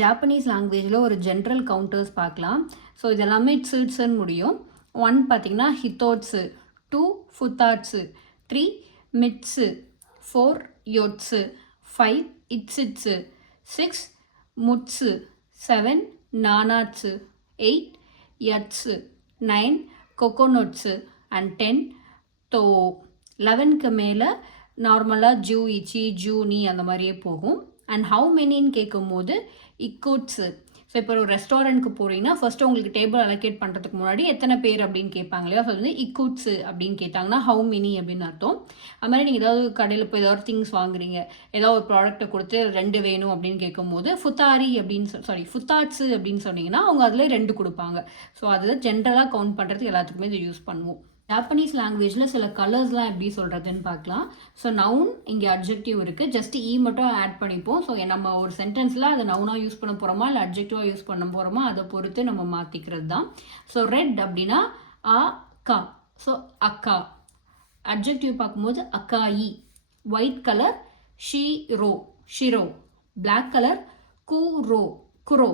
Japanese லாங்குவேஜில் ஒரு general counters பார்க்கலாம். ஸோ இது எல்லாமே இட்ஸ்ன்னு முடியும். 1 பார்த்தீங்கன்னா ஹித்தோட்ஸு, 2 ஃபுத்தாட்ஸு, 3 மிட்ஸு, 4 யோட்ஸு, 5 இட்ஸிட்ஸு, 6 முட்ஸு, 7 நானாட்ஸு, 8 யட்ஸு, 9 கொக்கோனட்ஸு அண்ட் 10 தோ. 11க்கு மேலே நார்மலாக ஜூ இச்சி ஜூ நீ அந்த மாதிரியே போகும். அண்ட் ஹவு மெனின்னு கேட்கும்போது இக்குட்ஸு. ஸோ இப்போ ஒரு ரெஸ்டாரண்ட்க்கு போகிறீங்கன்னா ஃபர்ஸ்ட்டு உங்களுக்கு டேபிள் அலோகேட் பண்ணுறதுக்கு முன்னாடி எத்தனை பேர் அப்படின்னு கேட்பாங்க இல்லையா. ஸோ வந்து இக்குட்ஸு அப்படின்னு கேட்டாங்கன்னா ஹவு மெனி அப்படின்னு அர்த்தம். அது மாதிரி நீங்கள் ஏதாவது கடையில் போய் ஏதாவது திங்ஸ் வாங்குறீங்க, ஏதாவது ஒரு ப்ராடக்ட்டை கொடுத்து 2 வேணும் அப்படின்னு கேட்கும்போது ஃபுத்தாரி அப்படின்னு ஃபுத்தாட்ஸு அப்படின்னு சொன்னீங்கன்னா அவங்க அதில் 2 கொடுப்பாங்க. ஸோ அதில் ஜென்ரலாக கவுண்ட் பண்ணுறதுக்கு எல்லாத்துக்குமே இதை யூஸ் பண்ணுவோம். ஜாப்பனீஸ் லாங்குவேஜில் சில கலர்ஸ்லாம் எப்படி சொல்கிறதுன்னு பார்க்கலாம். ஸோ நவுன் இங்கே அட்ஜெக்டிவ் இருக்குது, ஜஸ்ட் மட்டும் ஆட் பண்ணிப்போம். ஸோ நம்ம ஒரு சென்டென்ஸில் அதை நவுனாக யூஸ் பண்ண போகிறோமா இல்லை அட்ஜெக்டிவாக யூஸ் பண்ண போகிறோமா அதை பொறுத்து நம்ம மாற்றிக்கிறது தான். ஸோ ரெட் அப்படின்னா அ கா, ஸோ அக்கா. அட்ஜெக்டிவ் பார்க்கும்போது அக்காயி. ஒயிட் கலர் ஷீரோ, ஷிரோ. பிளாக் கலர் குரோ, குரோ.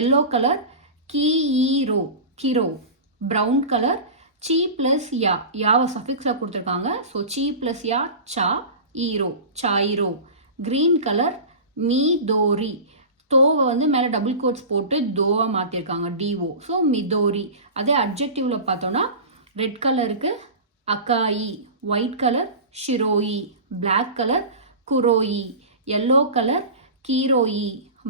எல்லோ கலர் கீரோ, கிரோ. ப்ரௌன் கலர் சி ப்ளஸ் யா, யாவை சஃபிக்ஸாக கொடுத்துருக்காங்க. ஸோ சி ப்ளஸ் யா சா ஈரோ, சாயிரோ. க்ரீன் கலர் மீ தோரி, தோவை வந்து மேலே டபுள் கோட்ஸ் போட்டு தோவை மாற்றிருக்காங்க, டிஓ. ஸோ மிதோரி. அதே அட்ஜெக்டிவில் பார்த்தோன்னா ரெட் கலருக்கு அக்காயி, ஒயிட் கலர் ஷிரோயி, பிளாக் கலர் குரோயி, எல்லோ கலர் கீரோயி,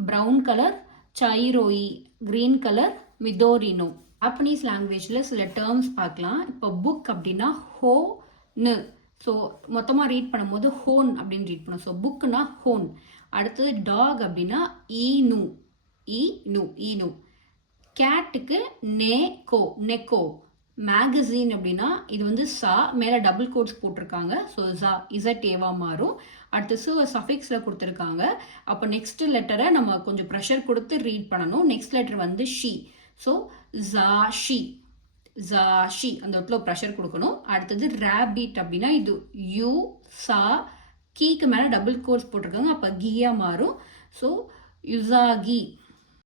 ப்ரௌன் கலர் சைரோயி, க்ரீன் கலர் மிதோரினோ. ஜாப்பனீஸ் லாங்குவேஜில் சில டேர்ம்ஸ் பார்க்கலாம். இப்போ புக் அப்படின்னா ஹோன்னு. ஸோ மொத்தமாக ரீட் பண்ணும்போது ஹோன் அப்படின்னு ரீட் பண்ணும். ஸோ புக்குனா ஹோன். அடுத்தது டாக் அப்படின்னா ஈனு, ஈனு, ஈனு. கேட்டுக்கு நேகோ, நெக்கோ. மேகசின் அப்படின்னா இது வந்து சா, மேலே டபுள் கோட்ஸ் போட்டிருக்காங்க. ஸோ ஜா இசட் ஏவா மாறும். அடுத்து சுவை சஃபிக்ஸில் கொடுத்துருக்காங்க. அப்போ நெக்ஸ்ட் லெட்டரை நம்ம கொஞ்சம் ப்ரெஷர் கொடுத்து ரீட் பண்ணணும். நெக்ஸ்ட் லெட்டர் வந்து ஷி. ஸோ ஜாஷி, ஜாஷி அந்த இடத்துல ப்ரெஷர் கொடுக்கணும். அடுத்தது ரேபிட் அப்படின்னா இது யூ சா, கீக்கு மேலே டபுள் கோர்ஸ் போட்டிருக்காங்க, அப்போ கீயா மாறும். ஸோ யுசாகி.